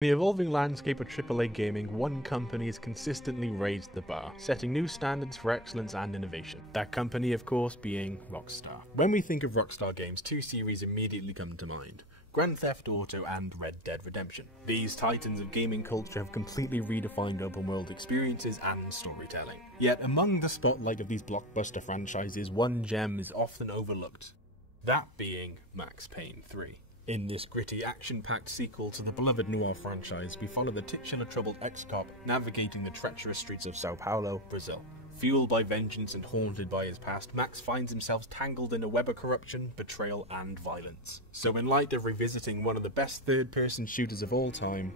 In the evolving landscape of AAA gaming, one company has consistently raised the bar, setting new standards for excellence and innovation. That company, of course, being Rockstar. When we think of Rockstar Games, two series immediately come to mind: Grand Theft Auto and Red Dead Redemption. These titans of gaming culture have completely redefined open world experiences and storytelling. Yet among the spotlight of these blockbuster franchises, one gem is often overlooked. That being Max Payne 3. In this gritty, action-packed sequel to the beloved noir franchise, we follow the titular troubled ex-cop navigating the treacherous streets of Sao Paulo, Brazil. Fueled by vengeance and haunted by his past, Max finds himself tangled in a web of corruption, betrayal, and violence. So in light of revisiting one of the best third-person shooters of all time,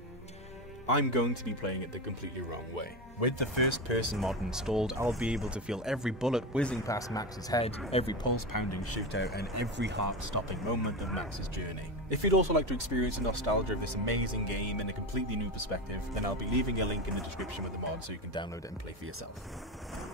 I'm going to be playing it the completely wrong way. With the first-person mod installed, I'll be able to feel every bullet whizzing past Max's head, every pulse-pounding shootout, and every heart-stopping moment of Max's journey. If you'd also like to experience the nostalgia of this amazing game in a completely new perspective, then I'll be leaving a link in the description with the mod so you can download it and play for yourself.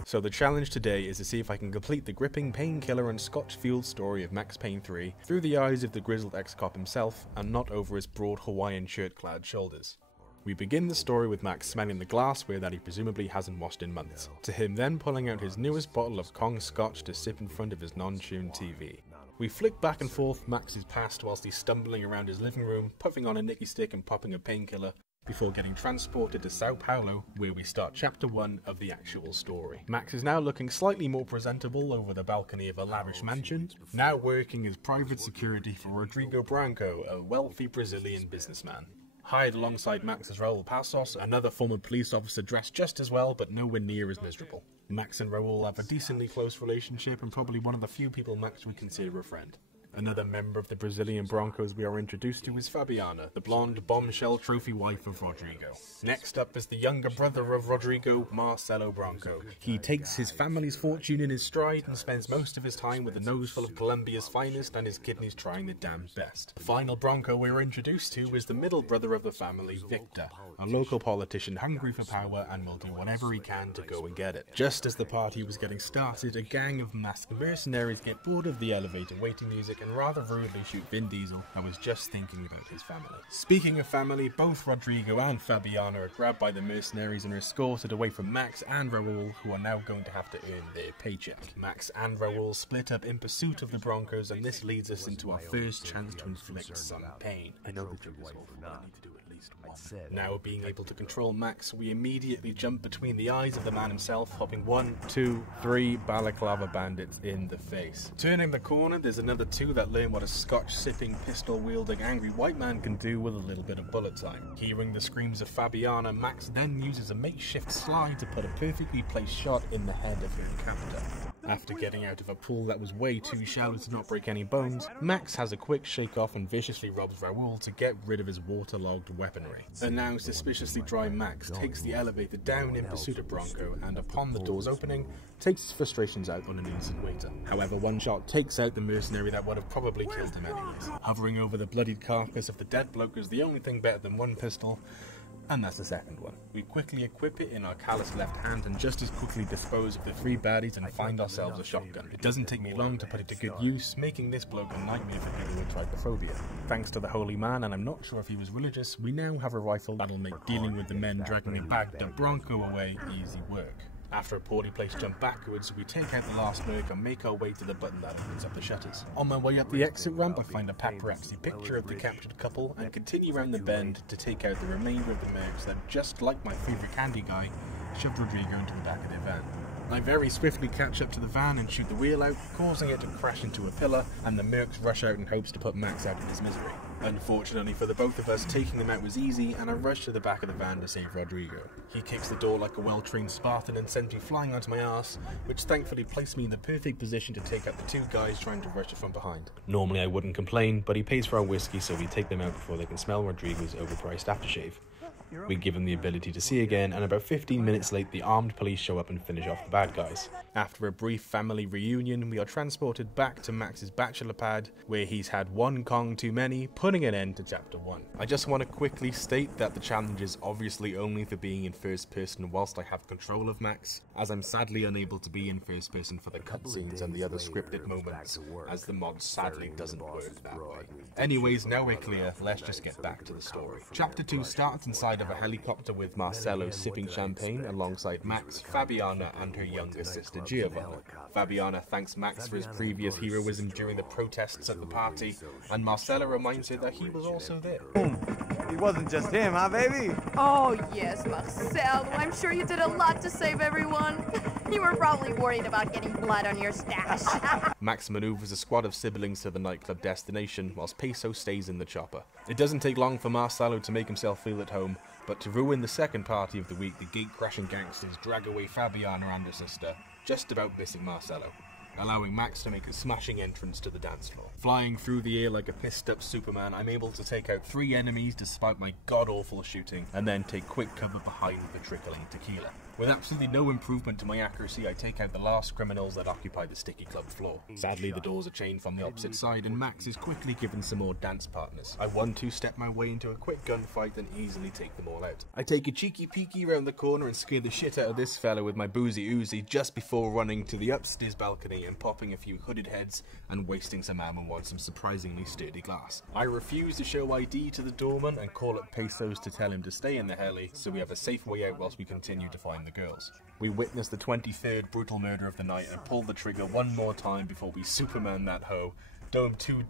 So the challenge today is to see if I can complete the gripping, painkiller and Scotch-fueled story of Max Payne 3 through the eyes of the grizzled ex-cop himself, and not over his broad Hawaiian shirt-clad shoulders. We begin the story with Max smelling the glassware that he presumably hasn't washed in months, to him then pulling out his newest bottle of Kong Scotch to sip in front of his non-tuned TV. We flick back and forth Max's past whilst he's stumbling around his living room, puffing on a nicky stick and popping a painkiller, before getting transported to Sao Paulo, where we start chapter 1 of the actual story. Max is now looking slightly more presentable over the balcony of a lavish mansion, now working as private security for Rodrigo Branco, a wealthy Brazilian businessman. Hired alongside Max is Raul Passos, another former police officer dressed just as well but nowhere near as miserable. Max and Raul have a decently close relationship and probably one of the few people Max would consider a friend. Another member of the Brazilian Broncos we are introduced to is Fabiana, the blonde bombshell trophy wife of Rodrigo. Next up is the younger brother of Rodrigo, Marcelo Branco. He takes his family's fortune in his stride and spends most of his time with a nose full of Colombia's finest and his kidneys trying their damn best. The final Bronco we are introduced to is the middle brother of the family, Victor, a local politician hungry for power and will do whatever he can to go and get it. Just as the party was getting started, a gang of masked mercenaries get bored of the elevator waiting music and rather rudely shoot Vin Diesel, that was just thinking about his family. Speaking of family, both Rodrigo and Fabiana are grabbed by the mercenaries and are escorted away from Max and Raul, who are now going to have to earn their paycheck. Max and Raul split up in pursuit of the Broncos, and this leads us into our first chance to inflict some pain. I know the joke is over, but I need to do at least one. Now being able to control Max, we immediately jump between the eyes of the man himself, hopping 1, 2, 3 balaclava bandits in the face. Turning the corner, there's another 2 that learn what a Scotch-sipping, pistol-wielding angry white man can do with a little bit of bullet time. Hearing the screams of Fabiana, Max then uses a makeshift slide to put a perfectly placed shot in the head of her captor. After getting out of a pool that was way too shallow to not break any bones, Max has a quick shake-off and viciously robs Raul to get rid of his waterlogged weaponry. A now suspiciously dry Max takes the elevator down in pursuit of Bronco and, upon the doors opening, takes his frustrations out on an innocent waiter. However, one shot takes out the mercenary that would have probably killed him anyways. Hovering over the bloodied carcass of the dead bloke is the only thing better than one pistol, and that's the second one. We quickly equip it in our callous left hand and just as quickly dispose of the 3 baddies and find ourselves a shotgun. It doesn't take me long to put it to good use, making this bloke a nightmare for people with trypophobia. Thanks to the holy man, and I'm not sure if he was religious, we now have a rifle that'll make dealing with the men dragging a bagged up Bronco away easy work. After a poorly placed jump backwards, we take out the last merc and make our way to the button that opens up the shutters. On my way up the exit ramp, I find a paparazzi picture of the captured couple and continue around the bend to take out the remainder of the mercs that, just like my favourite candy guy, shoved Rodrigo into the back of their van. I very swiftly catch up to the van and shoot the wheel out, causing it to crash into a pillar, and the mercs rush out in hopes to put Max out of his misery. Unfortunately for the both of us, taking them out was easy, and I rush to the back of the van to save Rodrigo. He kicks the door like a well-trained Spartan and sends me flying onto my arse, which thankfully placed me in the perfect position to take out the 2 guys trying to rush it from behind. Normally I wouldn't complain, but he pays for our whiskey, so we take them out before they can smell Rodrigo's overpriced aftershave. We give them the ability to see again, and about 15 minutes late, the armed police show up and finish off the bad guys. After a brief family reunion, we are transported back to Max's bachelor pad, where he's had one Kong too many, putting an end to Chapter 1. I just want to quickly state that the challenge is obviously only for being in first person whilst I have control of Max, as I'm sadly unable to be in first person for the cutscenes and the other scripted moments, as the mod sadly doesn't work that way. Anyways, now we're clear, let's just get back to the story. Chapter 2 starts inside of a helicopter with Marcello sipping champagne alongside Max, Fabiana and her younger sister Giovanna. Fabiana thanks Max for his previous heroism during the protests at the party, and Marcello reminds her that he was also there. It wasn't just him, huh, baby? Oh, yes, Marcel. I'm sure you did a lot to save everyone. You were probably worried about getting blood on your stash. Max maneuvers a squad of siblings to the nightclub destination, whilst Peso stays in the chopper. It doesn't take long for Marcello to make himself feel at home, but to ruin the second party of the week, the gate-crashing gangsters drag away Fabiana and her sister, just about missing Marcello, allowing Max to make a smashing entrance to the dance floor. Flying through the air like a pissed-up Superman, I'm able to take out 3 enemies despite my god-awful shooting, and then take quick cover behind the trickling tequila. With absolutely no improvement to my accuracy, I take out the last criminals that occupy the Sticky Club floor. Sadly, the doors are chained from the opposite side, and Max is quickly given some more dance partners. I 1-2-step my way into a quick gunfight and easily take them all out. I take a cheeky peeky round the corner and scare the shit out of this fella with my boozy Uzi just before running to the upstairs balcony and popping a few hooded heads and wasting some ammo on some surprisingly sturdy glass. I refuse to show ID to the doorman and call up Pesos to tell him to stay in the heli, so we have a safe way out whilst we continue to find the girls. We witness the 23rd brutal murder of the night and pull the trigger one more time before we Superman that hoe, dome 2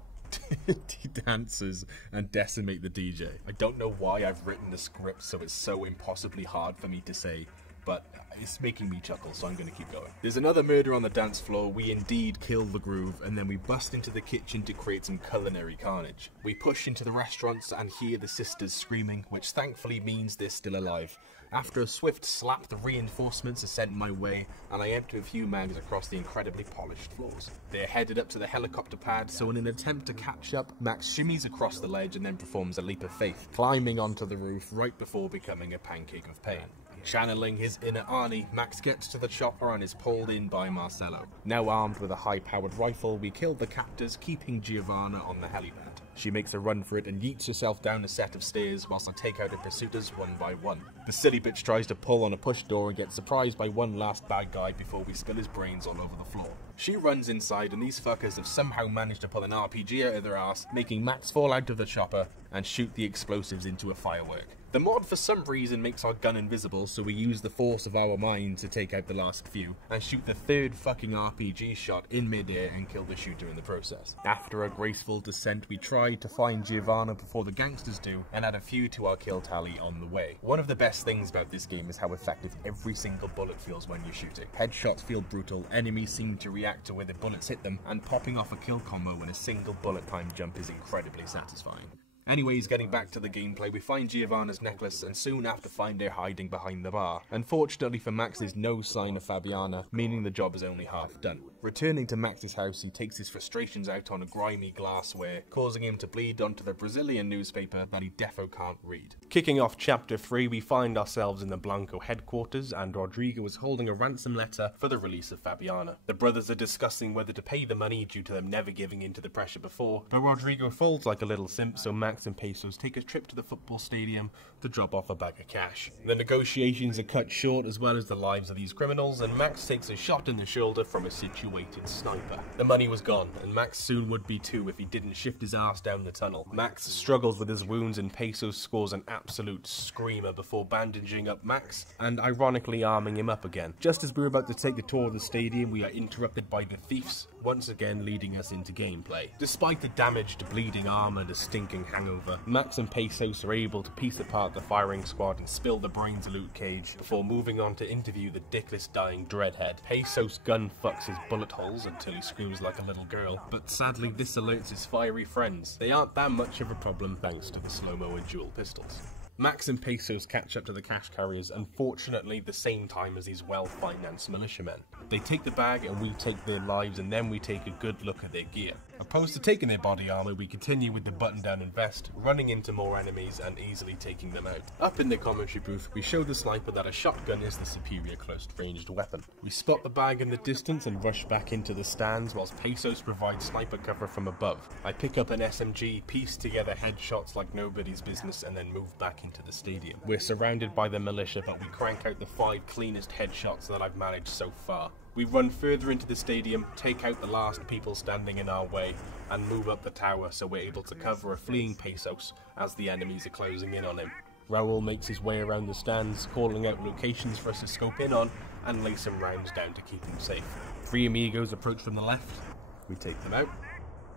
dancers and decimate the DJ. I don't know why I've written the script so it's so impossibly hard for me to say, but it's making me chuckle, so I'm going to keep going. There's another murder on the dance floor. We indeed kill the groove, and then we bust into the kitchen to create some culinary carnage. We push into the restaurants and hear the sisters screaming, which thankfully means they're still alive. After a swift slap, the reinforcements are sent my way, and I empty a few mags across the incredibly polished floors. They're headed up to the helicopter pad, so in an attempt to catch up, Max shimmies across the ledge and then performs a leap of faith, climbing onto the roof right before becoming a pancake of pain. Channeling his inner Arnie, Max gets to the chopper and is pulled in by Marcello. Now armed with a high-powered rifle, we kill the captors, keeping Giovanna on the helipad. She makes a run for it and yeets herself down a set of stairs whilst I take out her pursuiters one by one. The silly bitch tries to pull on a push door and gets surprised by one last bad guy before we spill his brains all over the floor. She runs inside and these fuckers have somehow managed to pull an RPG out of their ass, making Max fall out of the chopper and shoot the explosives into a firework. The mod for some reason makes our gun invisible, so we use the force of our mind to take out the last few, and shoot the 3rd fucking RPG shot in midair and kill the shooter in the process. After a graceful descent, we try to find Giovanna before the gangsters do, and add a few to our kill tally on the way. One of the best things about this game is how effective every single bullet feels when you're shooting. Headshots feel brutal, enemies seem to react to where the bullets hit them, and popping off a kill combo in a single bullet time jump is incredibly satisfying. Anyways, getting back to the gameplay, we find Giovanna's necklace and soon after find her hiding behind the bar. Unfortunately for Max, there's no sign of Fabiana, meaning the job is only half done. Returning to Max's house, he takes his frustrations out on a grimy glassware, causing him to bleed onto the Brazilian newspaper that he defo can't read. Kicking off Chapter 3, we find ourselves in the Blanco headquarters, and Rodrigo is holding a ransom letter for the release of Fabiana. The brothers are discussing whether to pay the money due to them never giving in to the pressure before, but Rodrigo folds like a little simp, so Max and Pesos take a trip to the football stadium to drop off a bag of cash. The negotiations are cut short, as well as the lives of these criminals, and Max takes a shot in the shoulder from a situated sniper. The money was gone, and Max soon would be too if he didn't shift his ass down the tunnel. Max struggles with his wounds, and Pesos scores an absolute screamer before bandaging up Max and ironically arming him up again. Just as we're about to take the tour of the stadium, we are interrupted by the thieves, once again leading us into gameplay. Despite the damaged, bleeding arm and a stinking hangover, Max and Pesos are able to piece apart the firing squad and spill the brains of Luke Cage before moving on to interview the dickless dying dreadhead. Pesos gun fucks his bullet holes until he screams like a little girl, but sadly this alerts his fiery friends. They aren't that much of a problem thanks to the slow-mo and dual pistols. Max and Pesos catch up to the cash carriers, unfortunately the same time as these well-financed militiamen. They take the bag and we take their lives, and then we take a good look at their gear. Opposed to taking their body armor, we continue with the button down and vest, running into more enemies and easily taking them out. Up in the commentary booth, we show the sniper that a shotgun is the superior close-ranged weapon. We spot the bag in the distance and rush back into the stands whilst Pesos provides sniper cover from above. I pick up an SMG, piece together headshots like nobody's business, and then move back into the stadium. We're surrounded by the militia, but we crank out the 5 cleanest headshots that I've managed so far. We run further into the stadium, take out the last people standing in our way, and move up the tower so we're able to cover a fleeing Pesos as the enemies are closing in on him. Raul makes his way around the stands, calling out locations for us to scope in on, and lay some rounds down to keep him safe. 3 amigos approach from the left, we take them out.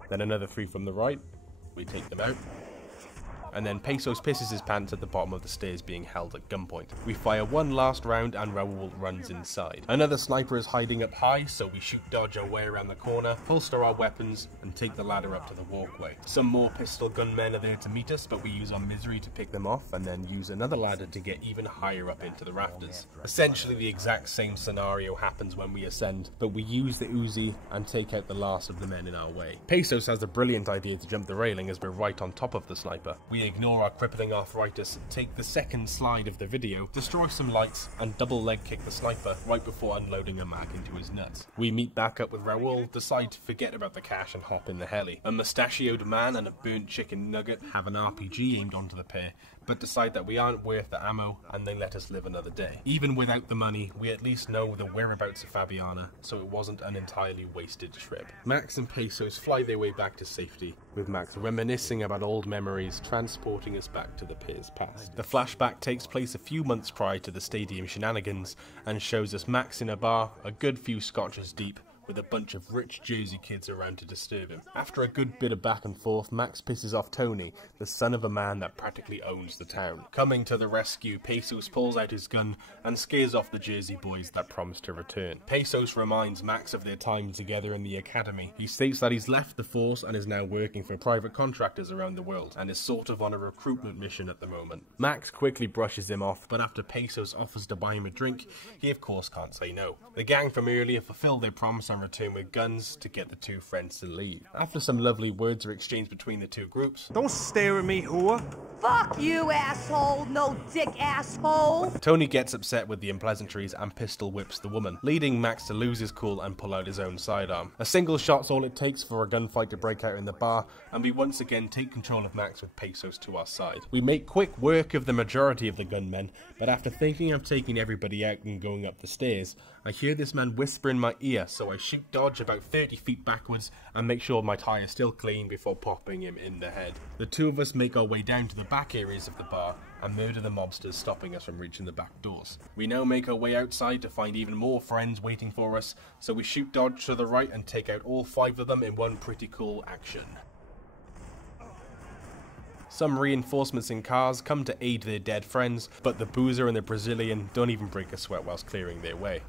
Then another 3 from the right, we take them out. And then Pesos pisses his pants at the bottom of the stairs being held at gunpoint. We fire one last round and Raul runs inside. Another sniper is hiding up high, so we shoot dodge our way around the corner, holster our weapons, and take the ladder up to the walkway. Some more pistol gunmen are there to meet us, but we use our misery to pick them off and then use another ladder to get even higher up into the rafters. Essentially the exact same scenario happens when we ascend, but we use the Uzi and take out the last of the men in our way. Pesos has the brilliant idea to jump the railing as we're right on top of the sniper. We ignore our crippling arthritis, take the second slide of the video, destroy some lights, and double leg kick the sniper right before unloading a mag into his nuts. We meet back up with Raul, decide to forget about the cash and hop in the heli. A mustachioed man and a burnt chicken nugget have an RPG aimed onto the pair, but decide that we aren't worth the ammo and they let us live another day. Even without the money, we at least know the whereabouts of Fabiana, so it wasn't an entirely wasted trip. Max and Pesos fly their way back to safety, with Max reminiscing about old memories, transporting us back to the pier's past. The flashback takes place a few months prior to the stadium shenanigans and shows us Max in a bar, a good few scotches deep, with a bunch of rich Jersey kids around to disturb him. After a good bit of back and forth, Max pisses off Tony, the son of a man that practically owns the town. Coming to the rescue, Pesos pulls out his gun and scares off the Jersey boys that promise to return. Pesos reminds Max of their time together in the academy. He states that he's left the force and is now working for private contractors around the world, and is sort of on a recruitment mission at the moment. Max quickly brushes him off, but after Pesos offers to buy him a drink, he of course can't say no. The gang from earlier fulfill their promise and return with guns to get the 2 friends to leave. After some lovely words are exchanged between the 2 groups... Don't stare at me, whore. Fuck you, asshole! No dick, asshole! Tony gets upset with the unpleasantries and pistol whips the woman, leading Max to lose his cool and pull out his own sidearm. A single shot's all it takes for a gunfight to break out in the bar, and we once again take control of Max with Pesos to our side. We make quick work of the majority of the gunmen, but after thinking of taking everybody out and going up the stairs, I hear this man whisper in my ear, so I shoot dodge about 30 feet backwards and make sure my tie is still clean before popping him in the head. The 2 of us make our way down to the back areas of the bar and murder the mobsters, stopping us from reaching the back doors. We now make our way outside to find even more friends waiting for us, so we shoot dodge to the right and take out all 5 of them in one pretty cool action. Some reinforcements in cars come to aid their dead friends, but the boozer and the Brazilian don't even break a sweat whilst clearing their way.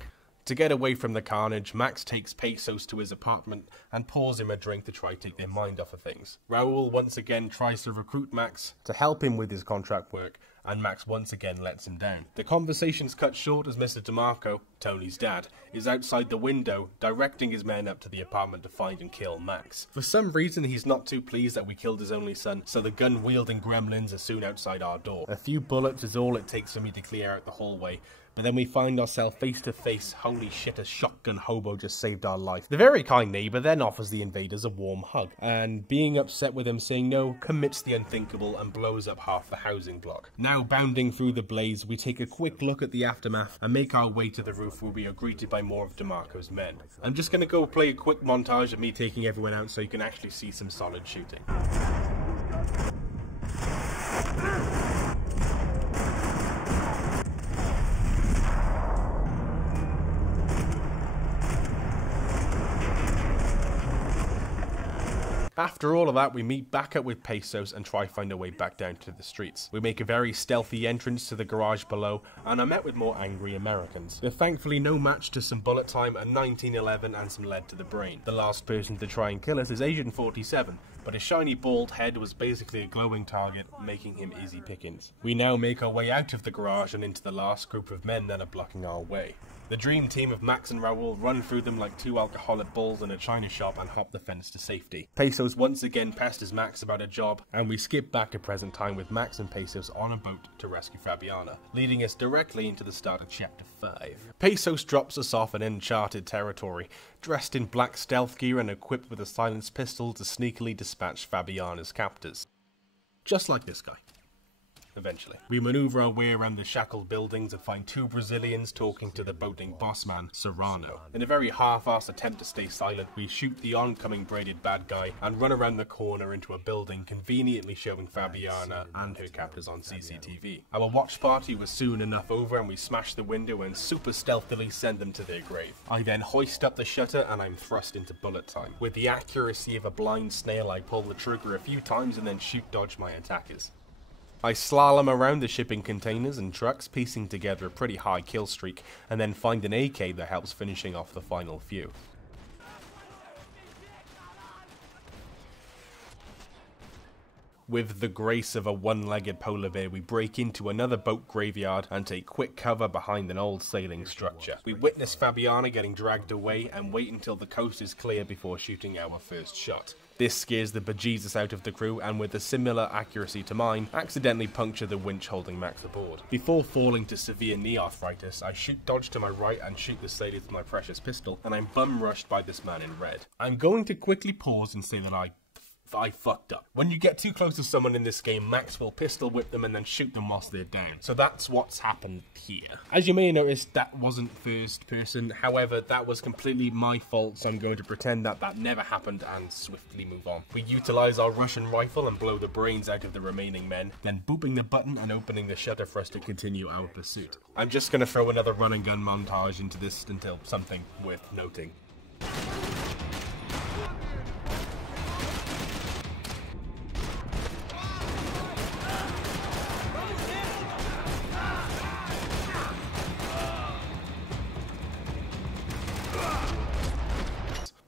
To get away from the carnage, Max takes Pesos to his apartment and pours him a drink to try to take their mind off of things. Raul once again tries to recruit Max to help him with his contract work, and Max once again lets him down. The conversation's cut short as Mr. DeMarco, Tony's dad, is outside the window, directing his men up to the apartment to find and kill Max. For some reason, he's not too pleased that we killed his only son, so the gun-wielding gremlins are soon outside our door. A few bullets is all it takes for me to clear out the hallway, but then we find ourselves face to face. Holy shit, a shotgun hobo just saved our life. The very kind neighbour then offers the invaders a warm hug, and being upset with them saying no, commits the unthinkable and blows up half the housing block. Now bounding through the blaze, we take a quick look at the aftermath and make our way to the roof where we are greeted by more of DeMarco's men. I'm just gonna go play a quick montage of me taking everyone out so you can actually see some solid shooting. After all of that, we meet back up with Pesos and try find a way back down to the streets. We make a very stealthy entrance to the garage below and are met with more angry Americans. They're thankfully no match to some bullet time, a 1911 and some lead to the brain. The last person to try and kill us is Agent 47, but his shiny bald head was basically a glowing target, making him easy pickings. We now make our way out of the garage and into the last group of men that are blocking our way. The dream team of Max and Raul run through them like two alcoholic bulls in a china shop and hop the fence to safety. Pesos once again pesters Max about a job, and we skip back to present time with Max and Pesos on a boat to rescue Fabiana, leading us directly into the start of chapter 5. Pesos drops us off in uncharted territory, dressed in black stealth gear and equipped with a silenced pistol to sneakily dispatch Fabiana's captors. Just like this guy. Eventually. We maneuver our way around the shackled buildings and find two Brazilians talking to the boating boss man, Serrano. In a very half-assed attempt to stay silent, we shoot the oncoming braided bad guy and run around the corner into a building conveniently showing Fabiana and her captors on CCTV. Our watch party was soon enough over and we smash the window and super stealthily send them to their grave. I then hoist up the shutter and I'm thrust into bullet time. With the accuracy of a blind snail, I pull the trigger a few times and then shoot dodge my attackers. I slalom around the shipping containers and trucks, piecing together a pretty high kill streak, and then find an AK that helps finishing off the final few. With the grace of a one-legged polar bear, we break into another boat graveyard and take quick cover behind an old sailing structure. We witness Fabiana getting dragged away and wait until the coast is clear before shooting our first shot. This scares the bejesus out of the crew, and with a similar accuracy to mine, accidentally puncture the winch holding Max aboard. Before falling to severe knee arthritis, I shoot dodge to my right and shoot the sailor with my precious pistol, and I'm bum rushed by this man in red. I'm going to quickly pause and say that I fucked up. When you get too close to someone in this game, Max will pistol whip them and then shoot them whilst they're down. So that's what's happened here. As you may have noticed, that wasn't first person. However, that was completely my fault, so I'm going to pretend that that never happened and swiftly move on. We utilize our Russian rifle and blow the brains out of the remaining men, then booping the button and opening the shutter for us to continue our pursuit. I'm just going to throw another run and gun montage into this until something worth noting.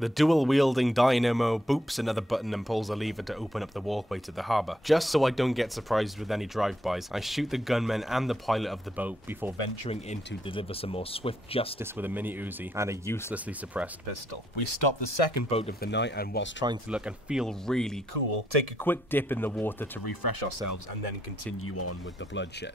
The dual-wielding dynamo boops another button and pulls a lever to open up the walkway to the harbour. Just so I don't get surprised with any drive-bys, I shoot the gunman and the pilot of the boat before venturing in to deliver some more swift justice with a mini Uzi and a uselessly suppressed pistol. We stop the second boat of the night and, whilst trying to look and feel really cool, take a quick dip in the water to refresh ourselves and then continue on with the bloodshed.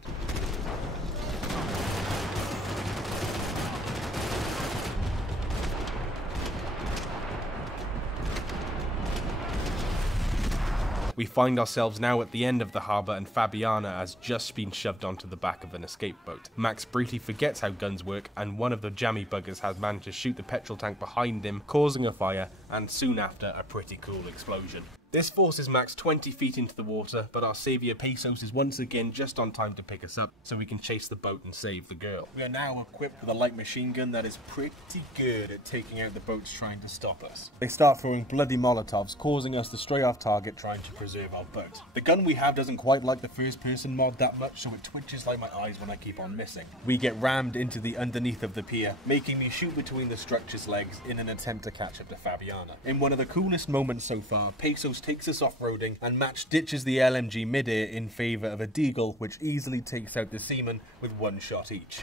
We find ourselves now at the end of the harbour and Fabiana has just been shoved onto the back of an escape boat. Max briefly forgets how guns work and one of the jammy buggers has managed to shoot the petrol tank behind him, causing a fire and soon after a pretty cool explosion. This forces Max 20 feet into the water, but our saviour Pesos is once again just on time to pick us up, so we can chase the boat and save the girl. We are now equipped with a light machine gun that is pretty good at taking out the boats trying to stop us. They start throwing bloody Molotovs, causing us to stray off target trying to preserve our boat. The gun we have doesn't quite like the first person mod that much, so it twitches like my eyes when I keep on missing. We get rammed into the underneath of the pier, making me shoot between the structure's legs in an attempt to catch up to Fabiana. In one of the coolest moments so far, Pesos takes us off-roading and Match ditches the LMG mid-air in favour of a Deagle, which easily takes out the seamen with one shot each.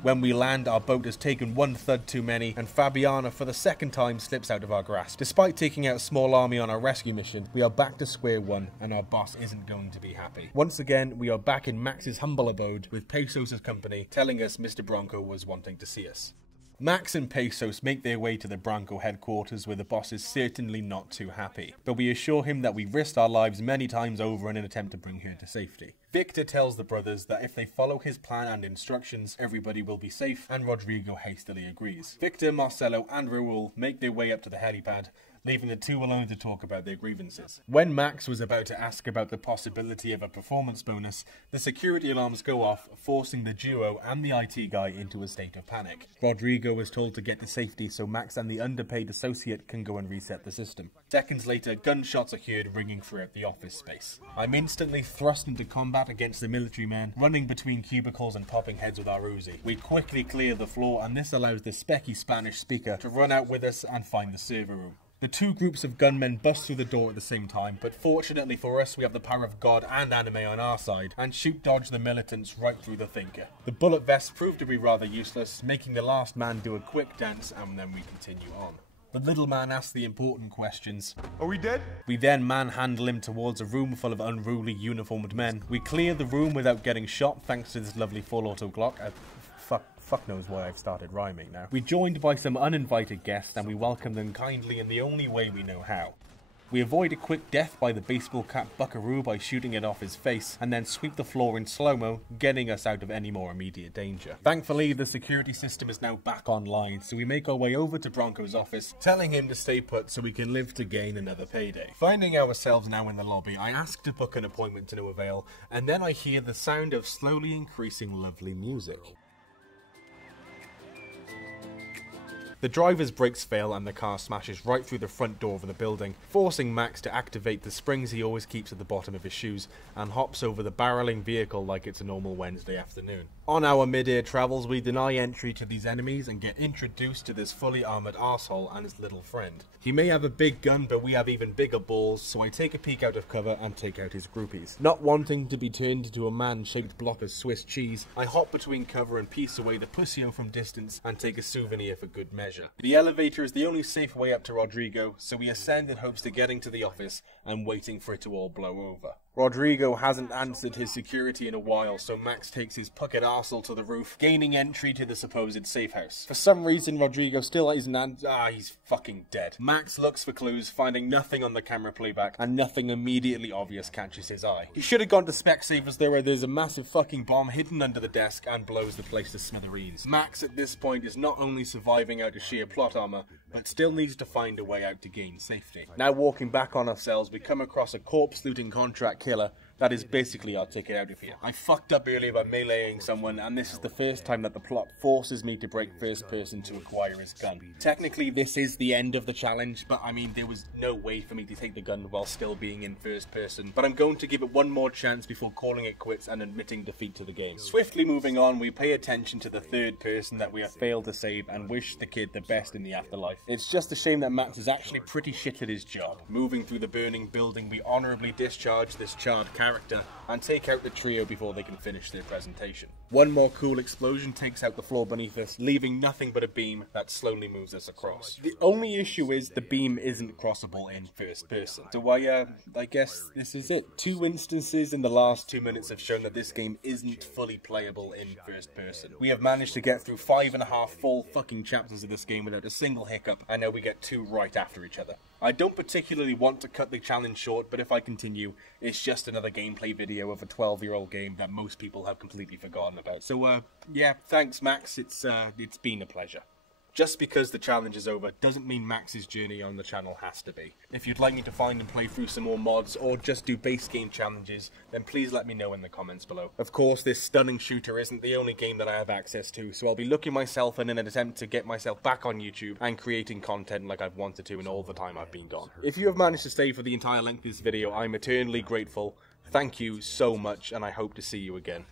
When we land, our boat has taken one thud too many, and Fabiana for the second time slips out of our grasp. Despite taking out a small army on our rescue mission, we are back to square one, and our boss isn't going to be happy. Once again, we are back in Max's humble abode, with Pesos' company telling us Mr. Bronco was wanting to see us. Max and Pesos make their way to the Bronco headquarters where the boss is certainly not too happy, but we assure him that we risked our lives many times over in an attempt to bring her to safety. Victor tells the brothers that if they follow his plan and instructions, everybody will be safe, and Rodrigo hastily agrees. Victor, Marcelo and Raul make their way up to the helipad, leaving the two alone to talk about their grievances. When Max was about to ask about the possibility of a performance bonus, the security alarms go off, forcing the duo and the IT guy into a state of panic. Rodrigo is told to get to safety so Max and the underpaid associate can go and reset the system. Seconds later, gunshots are heard ringing throughout the office space. I'm instantly thrust into combat against the military men, running between cubicles and popping heads with our Uzi. We quickly clear the floor, and this allows the specky Spanish speaker to run out with us and find the server room. The two groups of gunmen bust through the door at the same time, but fortunately for us, we have the power of God and anime on our side, and shoot-dodge the militants right through the thinker. The bullet vests proved to be rather useless, making the last man do a quick dance, and then we continue on. The little man asks the important questions. Are we dead? We then manhandle him towards a room full of unruly uniformed men. We clear the room without getting shot thanks to this lovely full auto Glock. Fuck knows why I've started rhyming now. We're joined by some uninvited guests and we welcome them kindly in the only way we know how. We avoid a quick death by the baseball cap buckaroo by shooting it off his face, and then sweep the floor in slow-mo, getting us out of any more immediate danger. Thankfully, the security system is now back online, so we make our way over to Bronco's office, telling him to stay put so we can live to gain another payday. Finding ourselves now in the lobby, I ask to book an appointment to no avail, and then I hear the sound of slowly increasing lovely music. The driver's brakes fail and the car smashes right through the front door of the building, forcing Max to activate the springs he always keeps at the bottom of his shoes and hops over the barreling vehicle like it's a normal Wednesday afternoon. On our mid-air travels, we deny entry to these enemies and get introduced to this fully armoured arsehole and his little friend. He may have a big gun, but we have even bigger balls, so I take a peek out of cover and take out his groupies. Not wanting to be turned into a man-shaped block of Swiss cheese, I hop between cover and piece away the pussyo from distance and take a souvenir for good measure. The elevator is the only safe way up to Rodrigo, so we ascend in hopes of getting to the office and waiting for it to all blow over. Rodrigo hasn't answered his security in a while, so Max takes his puckered arsehole to the roof, gaining entry to the supposed safe house. For some reason, Rodrigo still isn't he's fucking dead. Max looks for clues, finding nothing on the camera playback, and nothing immediately obvious catches his eye. He should have gone to Specsavers though, where there's a massive fucking bomb hidden under the desk and blows the place to smithereens. Max at this point is not only surviving out of sheer plot armor, but still needs to find a way out to gain safety. Now walking back on ourselves, we come across a corpse-looting contract killer that is basically our ticket out of here. I fucked up earlier by meleeing someone, and this is the first time that the plot forces me to break first person to acquire his gun. Technically, this is the end of the challenge, but I mean, there was no way for me to take the gun while still being in first person. But I'm going to give it one more chance before calling it quits and admitting defeat to the game. Swiftly moving on, we pay attention to the third person that we have failed to save and wish the kid the best in the afterlife. It's just a shame that Max is actually pretty shit at his job. Moving through the burning building, we honorably discharge this charred character and take out the trio before they can finish their presentation. One more cool explosion takes out the floor beneath us, leaving nothing but a beam that slowly moves us across. The only issue is the beam isn't crossable in first person. So I guess this is it. 2 instances in the last 2 minutes have shown that this game isn't fully playable in first person. We have managed to get through 5.5 full fucking chapters of this game without a single hiccup, and now we get 2 right after each other. I don't particularly want to cut the challenge short, but if I continue, it's just another gameplay video of a 12-year-old game that most people have completely forgotten about. So, yeah, thanks Max, it's been a pleasure. Just because the challenge is over doesn't mean Max's journey on the channel has to be. If you'd like me to find and play through some more mods or just do base game challenges, then please let me know in the comments below. Of course, this stunning shooter isn't the only game that I have access to, so I'll be looking myself in an attempt to get myself back on YouTube and creating content like I've wanted to in all the time I've been gone. If you have managed to stay for the entire length of this video, I'm eternally grateful. Thank you so much, and I hope to see you again.